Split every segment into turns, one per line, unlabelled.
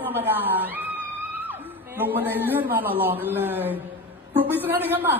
รรมดาลงมาในเลื่อนมาหล่อๆกันเลยปรบมือสักนิดนะครับมา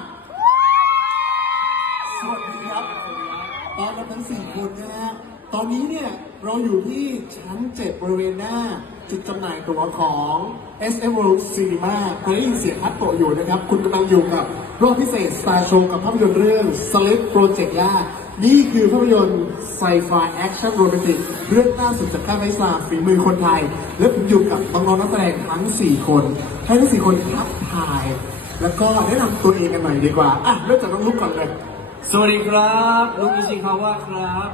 สวัสดีครับตอนรับทั้ง4คนนะฮะตอนนี้เนี่ยเราอยู่ที่ชั้น7บริเวณหน้าจุดจำหน่ายตั๋วของ SM World Cinema เคยได้ยินเสียงฮัตโตะอยู่นะครับคุณกำลังอยู่กับรอบพิเศษ Star Show กับภาพยนตร์เรื่อง Slip Project ย่านี่คือภาพยนตร์ไซไฟแอคชั่นโรแมนติกเรื่องล่าสุดจากค่ายไวซ์ลาฝีมือคนไทยและผมอยู่กับน้องๆนักแสดงทั้ง4คนให้ทั้ง4คนทักทายแล้วก็แนะนำตัวเองกันหน่อยดีกว่าอ่ะเริ่มจากน้องลุกก่อนเลย
สวัสดีครับลุงอิชิคาวะครับ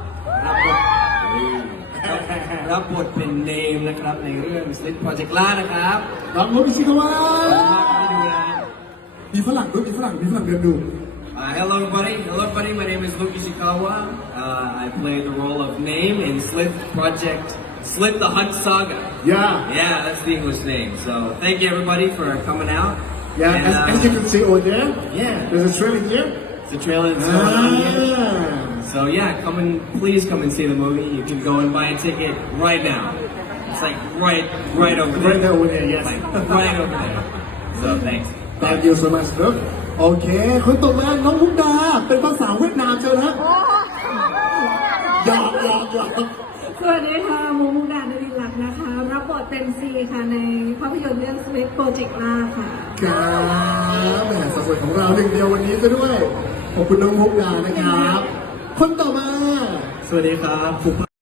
รับบทเป็นเนมนะครับในเรื่อง Slip Project ล่านะครับ
รับลุกอิชิคาวะ
มากที่ดูนะ
มีฝรั่งด้วยมีฝรั่งเดินดู
Hello everybody, my name is Luke Ishikawa. I play the role of Name in Slip Project, Slip the Hunt Saga. Yeah, that's the English name. So thank you everybody for coming out.
Yeah, and, as you can see over there, there's a trailer here.
It's a trailer that's going on here. So yeah, please come and see the movie. You can go and buy a ticket right now. It's like right over there.
Right over there, yes.
Like, right over there. So thanks.
Thank you so much, Luke. โอเคคนต่อมาน้องมุกดาเป็นภาษาเวียดนามเชียวนะหยอก
สวัสดีค่ะมุกดาดลินลักษ์นะคะรับบทเป็นซีค่ะในภาพยนตร์เรื่อง Slip Project ล่าค่ะ
ครับแหมสวยของเราหนึ่งเดียววันนี้ซะด้วยขอบคุณน้องมุกดานะครับคนต่อมา
สวัสดีครับ